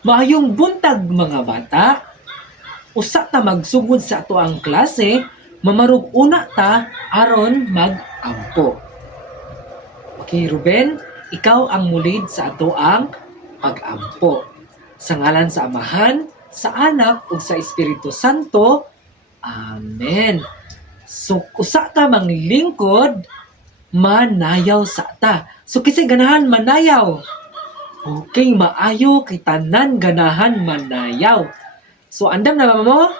Maayong buntag mga bata. Usa ta magsugod sa ato ang klase, mamarog una ta aron mag-ampo. Okay, Ruben, ikaw ang mulid sa ato ang pag-ampo. Sa ngalan sa Amahan, sa Anak ug sa Espiritu Santo. Amen. So usa ta manglingkod, manayaw sa ta. So kisay ganahan manayaw. Okay, maayo kay tanan ganahan manayaw. So andam na ba mo?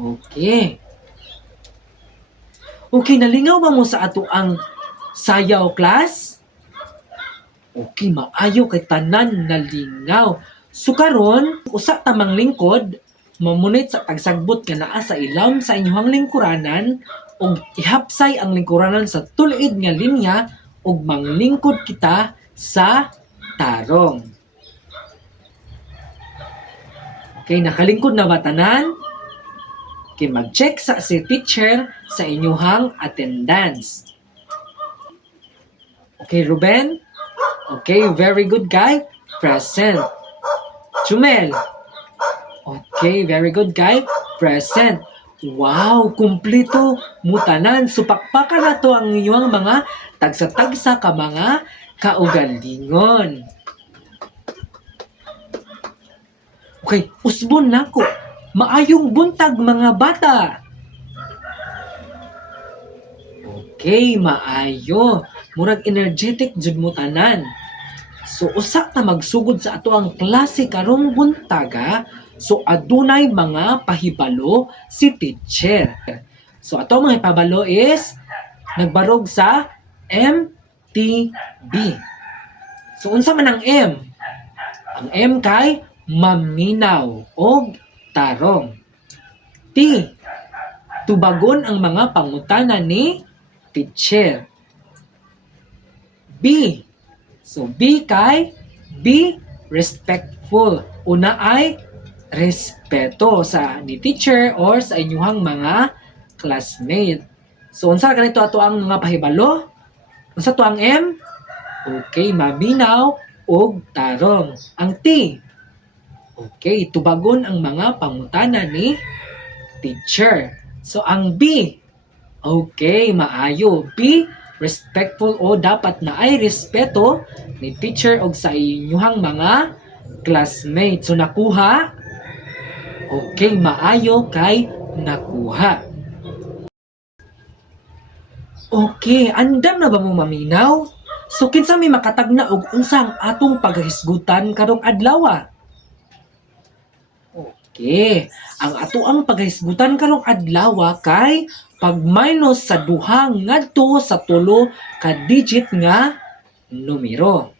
Okay. Okay, nalingaw ba mo sa ato ang sayaw class? Okay, maayo kay tanan nalingaw. So karon, usa ta manglingkod, mamunit sa pagsagbot nga naa sa ilawom sa inyong lingkuranan ug ihapsay ang lingkuranan sa tulid nga linya ug manglingkod kita sa tarong. Okay, nakalingkod na ba tanan? Okay, mag-check sa si teacher sa inyong attendance. Okay, Ruben? Okay, very good guy. Present. Jumel? Okay, very good guy. Present. Wow, kumplito mutanan. Supakpakan na to ang inyong mga tagsa-tagsa ka mga kaugalingon. Okay, usbon na ko. Maayong buntag mga bata. Okay, maayo. Murag energetic jud mo tanan. So usa ta magsugod sa ato ang klase karong buntaga. So adunay mga pahibalo si teacher. So ato mga pahibalo is nagbarog sa MTB. So unsa man ang M? Ang M kay maminaw o tarong. T, tubagon ang mga pangutana ni teacher. B, so B kay be respectful. Una ay respeto sa ni teacher or sa inyong mga classmate. So unsa ganito ato ang mga pahibalo? Unsa to ang M? Okay, maminaw og tarong. Ang T, okay, tubagon ang mga pangutana ni teacher. So ang B, okay, maayo. B, respectful o dapat na ay respeto ni teacher o sa inyong mga classmates. So nakuha? Okay, maayo kay nakuha. Okay, andam na ba mo maminaw? So kinsa may makatagna og unsa ang atong paghisgutan karong adlaw? Okay, ang ato ang paghisgutan karong adlaw kay pag-minus sa duha ngadto sa tulo ka digit nga numero.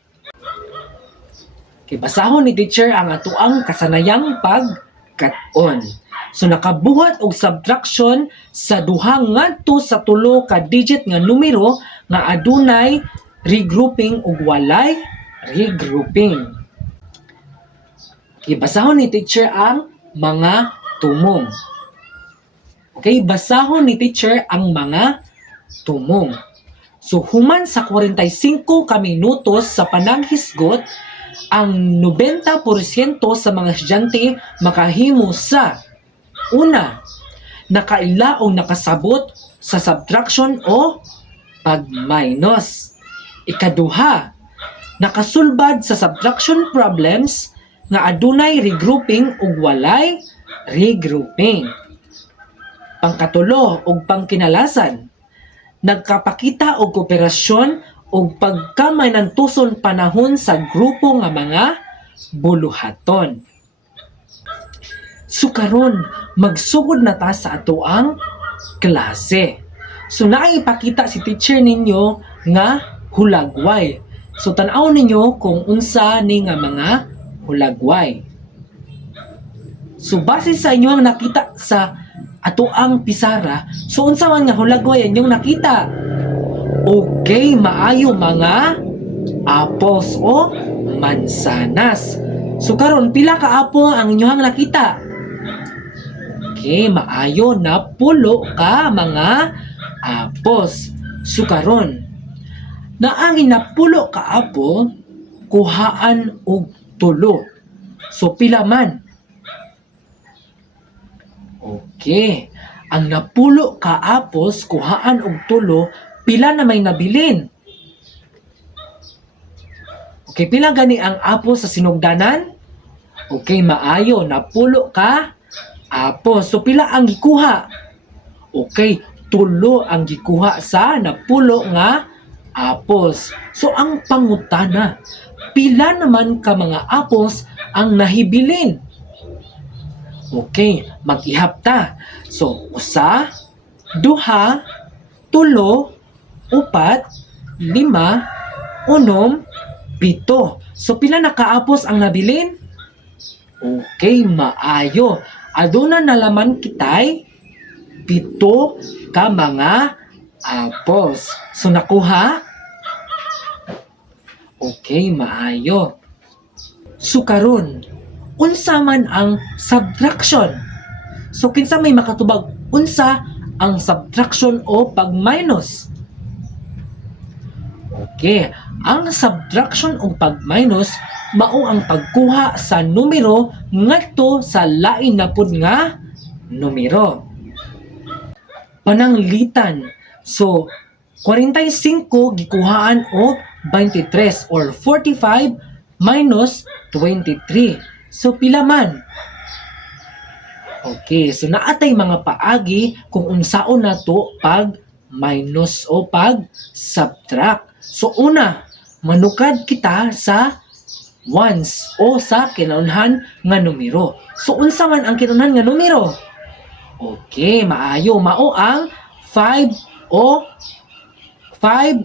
Okay, basahon ni teacher ang ato ang kasanayang pagkat-on. So nakabuhat og subtraction sa duha ngadto sa tulo ka digit nga numero nga adunay regrouping ug walay regrouping. Okay, basahon ni teacher ang mga tumong. Okay, basahon ni teacher ang mga tumong. So human sa 45 ka minutos sa panaghisgot, ang 90% sa mga estudyante makahimo sa una, nakaila o nakasabot sa subtraction o pag-minus. Ikaduha, nakasulbad sa subtraction problems nga adunay regrouping ug walay regrouping. Pangkatulo ug pangkinalasan, nagkapakita og kooperasyon ug pagkamanantuson panahon sa grupo nga mga buluhaton. So karon magsugod na ta sa ato ang klase. So naipakita si teacher ninyo nga hulagway. So tan-aw ninyo kung unsa ni nga mga hulagway. So base sa inyong nakita sa ato ang pisara, so unsa man nga hulagway inyong nakita? Okay, maayo mga apples o mansanas. So karon pila ka apple ang inyong nakita? Okay, maayo na pulo ka mga apples. So karon naangin na pulo ka apple, kuhaan og tulo. So pila man? Okay. Ang napulo ka apos kuhaan og tulo, pila na may nabilin? Okay, pila gani ang apos sa sinugdanan? Okay, maayo, napulo ka apos. So pila ang gikuha? Okay, tulo ang gikuha sa napulo nga apos. So ang pangutana, pila naman ka mga apos ang nahibilin? Okay, mag-ihap ta. So, usa, duha, tulo, upat, lima, unom, pito. So, pila na kaapos ang nabilin? Okay, maayo. Aduna nalaman kitay, pito ka mga apos. So, nakuha? Okay, maayo. So, karon, unsa man ang subtraction? So, kinsa may makatubag unsa ang subtraction o pag-minus? Okay, ang subtraction o pag-minus mao ang pagkuha sa numero ngadto sa lain na pud nga numero. Pananglitan. So, 45 gikuhaan og 23 or 45 minus 23. So, pila man? Okay, so naatay mga paagi kung unsaon na to pag minus o pag subtract. So, una, manukad kita sa ones o sa kinunhan nga numero. So, unsa man ang kinunhan nga numero? Okay, maayo. Mao ang 5 og 3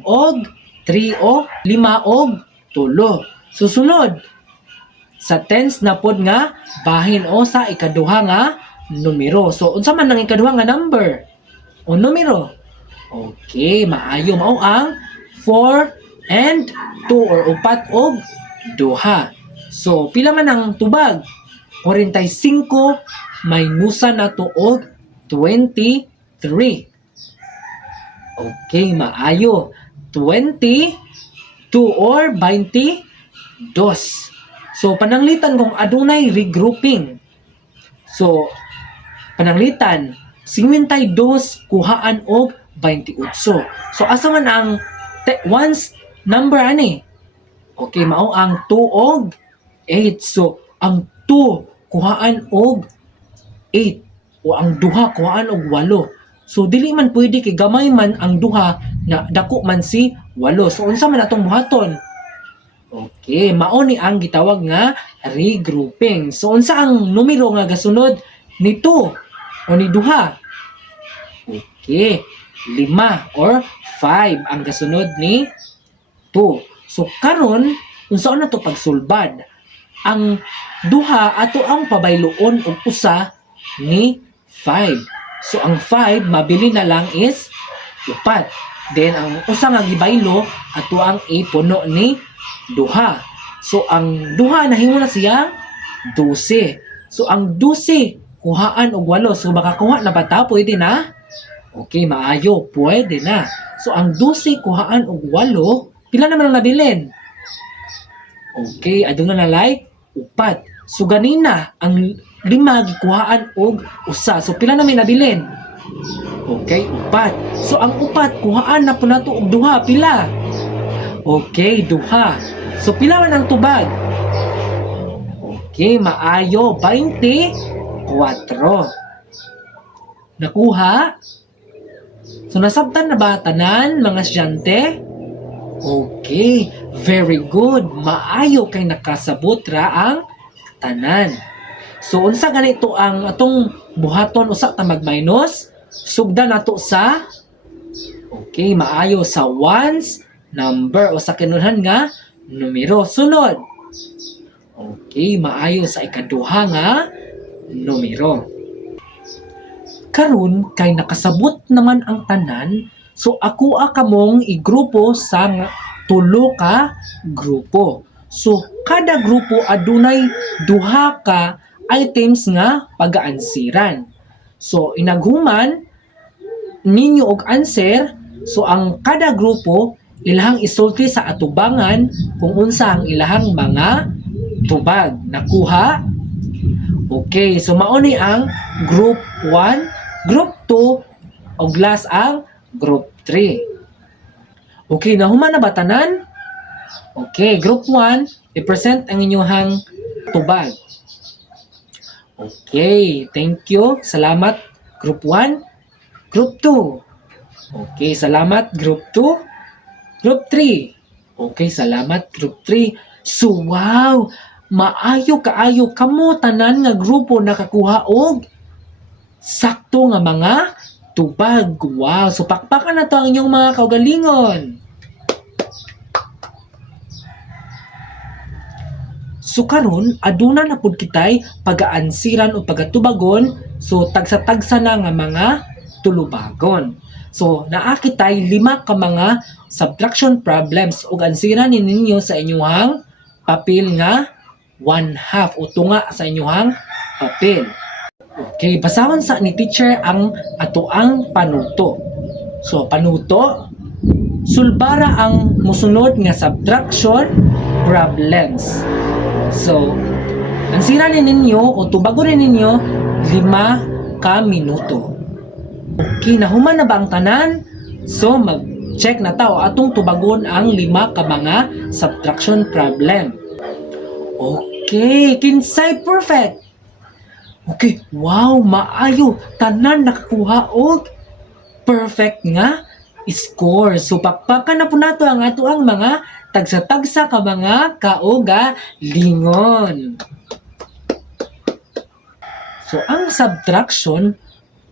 o 5 og 3. Susunod, sa tens na pod nga bahin o sa ikaduha nga numero. So, unsa man ang ikaduha nga number o numero? Okay, maayo. Mao ang 4 and 2 or upat og duha. So, pila man ang tubag? 45 minusan na to og 23. Okay, maayo. 22 or 22. So, pananglitan kung adunay regrouping. So, pananglitan, 52 kuhaan og 28. So, asa man ang ones number ani? Okay, mao ang 2 og 8. So, ang 2 kuhaan og 8 o ang duha kuhaan og 8. So, dili man pwede kay gamay man ang duha na dako man si 8. So, unsa man atong buhaton? Okay, mao ni ang gitawag nga regrouping. So, unsa ang numero nga gasunod ni 2 o ni duha? Okay, 5 or 5 ang gasunod ni 2. So, karon unsa na to pagsulbad? Ang duha ato ang pabayloon og usa ni 5. So, ang 5 mabili na lang is 4. Then, ang usa nga gibaylo ato ang ipuno ni duha. So, ang duha nahimo na siya 12. So, ang 12 kuhaan og 8. So, makakuha na ba ta? Pwede na? Okay, maayo. Pwede na. So, ang 12 kuhaan og 8, pila naman ang nabilin? Okay, aduna na like 4. So, ganina, ang 5 gikuhaan og usa. So, pila na may nabilin? Okay, 4. So, ang 4 kuhaan na po nato og duha. Pila? Okay, duha. So, pila man ang tubag? Okay, maayo. 24. Nakuha? So, nasabtan na ba tanan, mga estudyante? Okay, very good. Maayo kay nakasabot ra ang tanan. So, unsa ganito ang atong buhaton usa ta mag-minus? Sugda nato sa okay, maayo sa ones number o sa kinunhan nga numero. Sunod. Okay, maayo sa ikaduha nga numero. Karon kay nakasabot naman ang tanan, so ako kamong igrupo sa tulo ka grupo. So kada grupo adunay duha ka items nga pag-aansiran. So inaghuman ninyo og answer, so ang kada grupo ilahang isulti sa atubangan kung unsa ang ilahang mga tubag. Nakuha? Okay, so mao ni ang group 1, group 2, ug last ang group 3. Okay, nahuman na ba tanan? Okay, group 1, i-present ang inyong tubag. Okay, thank you. Salamat, group 1. Group 2. Okay, salamat, group 2. Group 3. Okay, salamat, group 3. So, wow! Maayo kaayo kamo tanan nga grupo nakakuha og sakto nga mga tubag. Wow! So, pakpakan na to ang inyong mga kaugalingon. So karon aduna na pud kitay pagaansiran o pagatubagon, so tagsa-tagsa na nga mga tulubagon. So naa kitay 5 ka mga subtraction problems ug ansiran ninyo sa inyong papel nga 1/2 o tunga sa inyong papel. Okay, basahon sa ni teacher ang atoang panuto. So panuto, sulbara ang mosunod nga subtraction problems. So, ansira ninyo o tubagon ninyo 5 ka minuto. Okay, nahuman na ba ang tanan? So, mag-check na tao atong tubagon ang 5 ka mga subtraction problem. Okay, kinsay perfect. Okay, wow, maayo. Tanan nakakuha og perfect nga score. So, pakpakan na po nato ang ato ang mga tagsa-tagsa ka mga kaugalingon. So, ang subtraction,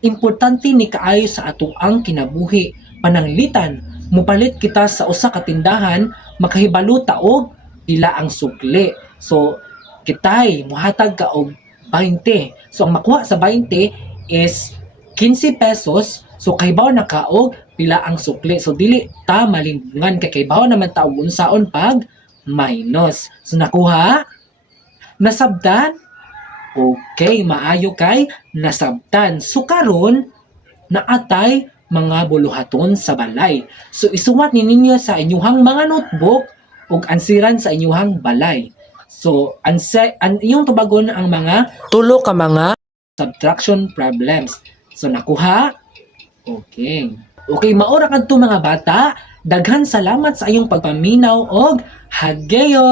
importante ni kaayo sa ato ang kinabuhi. Pananglitan, mupalit kita sa usa ka tindahan, makahibalo ta og pila ang sukli. So, kitay, muhatag ka og 20. So, ang makuha sa 20 is 15 pesos. So, kahibaw na ka og pila ang sukli. So, dili ta malingkungan kay kahibaw naman ta og unsaon pag minus. So, nakuha? Nasabtan? Okay, maayo kay nasabtan. So, karon naatay mga buluhaton sa balay. So, isuwat ninyo sa inyuhang mga notebook ug ansiran sa inyuhang balay. So, inyong tubagon ang mga tulo ka mga subtraction problems. So, nakuha? Okay. Okay, maura kadto mga bata. Daghan salamat sa iyong pagpaminaw og hageyo.